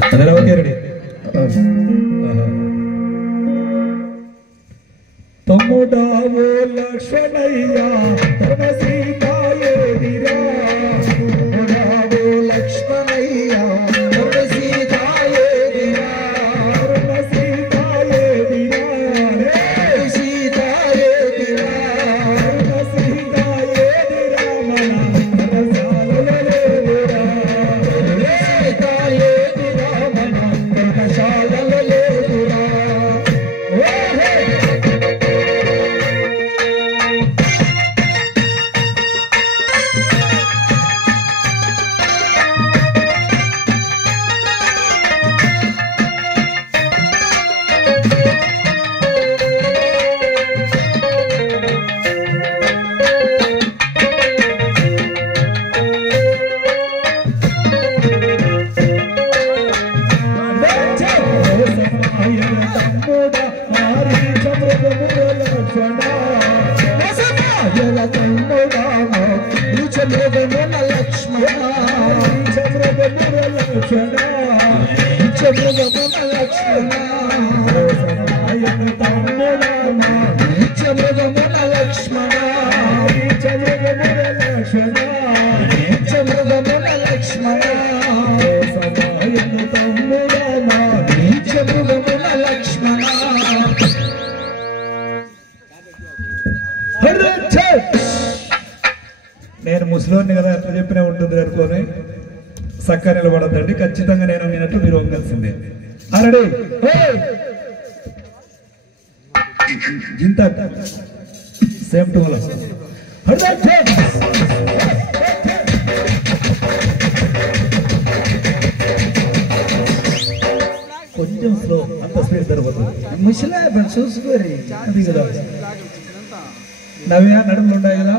ಅದೆಲ್ಲ okay ready. తమ్ముడావో Lakshmanayya ధర్మ సీతాయేదిరా తమ్ముడావో లక్ష్మణయ్య ధర్మ సీతాయేదిరా ధర్మ సీతాయేదిరా ధర్మ సీతాయేదిరా ధర్మ సీతాయేదిరా మన ధర్మశాలలేదురా ధర్మ సీతాయేదిరా మన ధర్మశాలలేదురా. నేను ముసలోని కదా ఎట్లా చెప్పినా ఉంటుంది అనుకోని చక్కగా నిలబడద్దండి. ఖచ్చితంగా నేను వినట్టు మీరు వంగాల్సిందే. అరడి ఇంత సేమ్ టు కొంచెం స్లో, అంత స్పీడ్ జరుగుతుంది. ముసలా చూసుకోరి అది కదా నవ్యా నడుములు ఉన్నాయి కదా.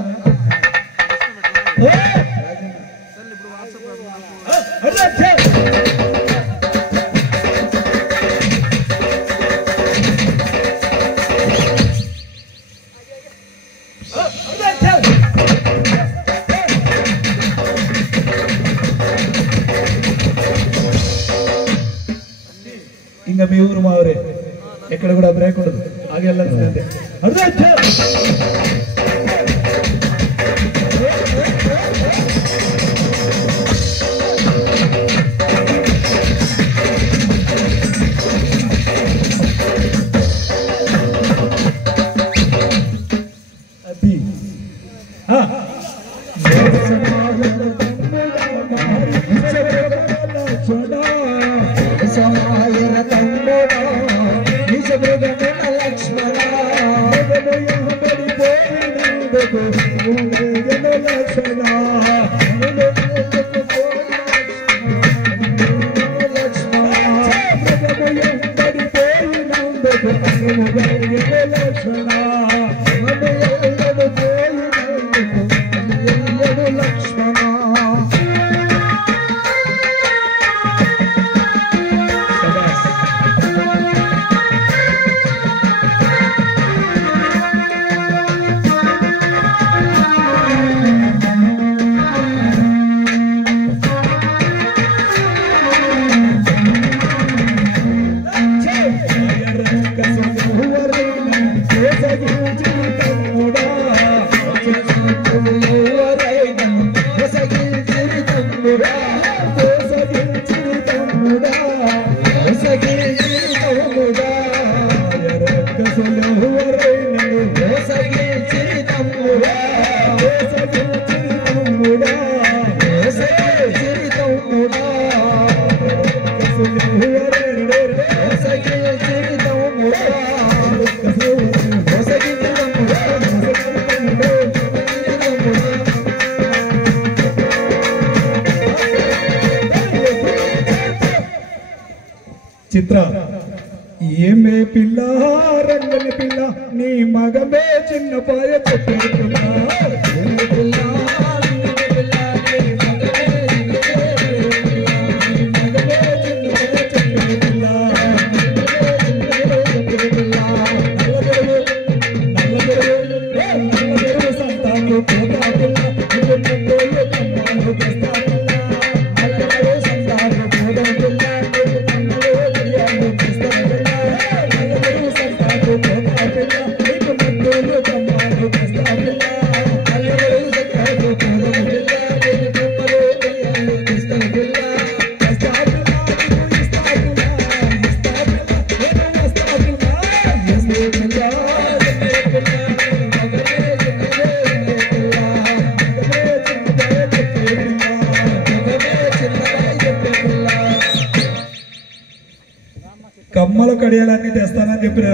ఇంకా మీ ఊరు మా ఊరే, ఎక్కడ కూడా బ్రేక్ ఉండదు, ఆగి వెళ్ళాల్సిందే. చిత్ర ఏమే పిల్ల రంగని పిల్ల నీ మగమే చిన్న పాయ చెప్పేస్తున్నా సంతాను కమ్మలు కడియాలన్నీ తెస్తానని చెప్పిన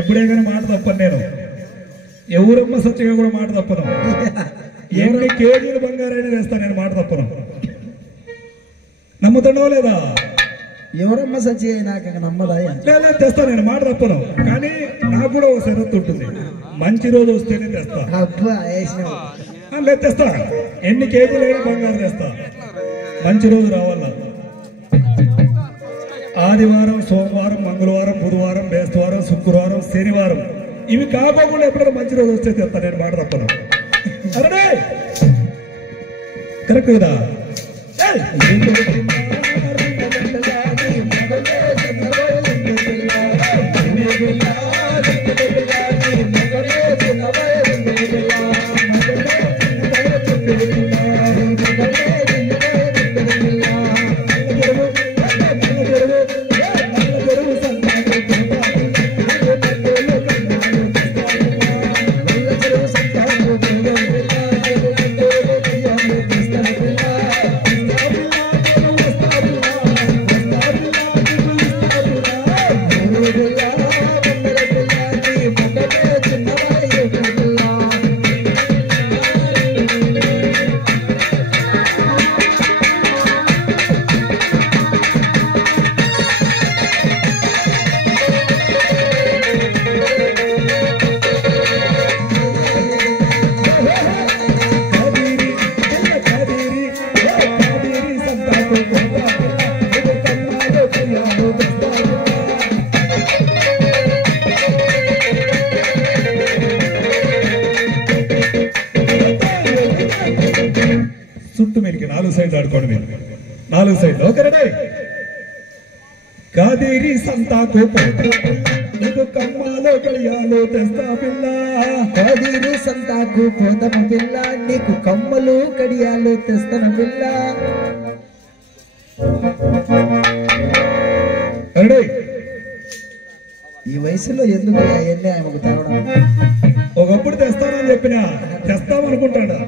ఎప్పుడే కానీ మాట తప్పను నేను. ఎవరమ్మ సత్యంగా కూడా మాట తప్పను. ఎన్ని కేజీలు బంగారైనా తెస్తాను నేను, మాట తప్పను. నమ్ముతున్నావు లేదా? ఎవరమ్మ సచ్చి నాకు నమ్మదా? లేదా తెస్తాను నేను, మాట తప్పను. కానీ నాకు కూడా ఒక షరతు ఉంటుంది, మంచి రోజు వస్తేనే తెస్తా. లేదు తెస్తా, ఎన్ని కేజీలైనా బంగారు తెస్తా, మంచి రోజు రావాలా. ఆదివారం, సోమవారం, మంగళవారం, బుధవారం, బేస్తవారం, శుక్రవారం, శనివారం ఇవి కాకుండా ఎప్పుడైనా మంచి రోజు వస్తే తెస్తా నేను, మాట తప్పను. అరే కరెక్ట్ కదా? చుట్టూ మీకు 4 సైడ్లు ఆడుకోండి, మీరు 4 సైడ్లు. ఓకేనండి. కాదేరి సంతాకు కమ్మాలో కడియాలో తెస్తా పిల్ల, కాదేరి సంతాకు పోతమ పిల్ల, నీకు కమ్మలు కడియాలు తెస్తన పిల్ల. ఈ వయసులో ఎందుకు అవన్నీ ఆమెకు తేవడం? ఒకప్పుడు తెస్తానని చెప్పినా తెస్తామనుకుంటాడా?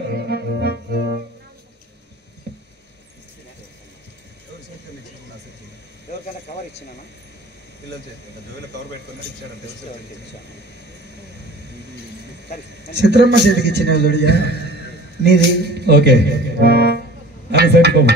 చిత్రమ్మ చేతికి ఇచ్చిన నీది. ఓకే అని సైడ్ బాబు.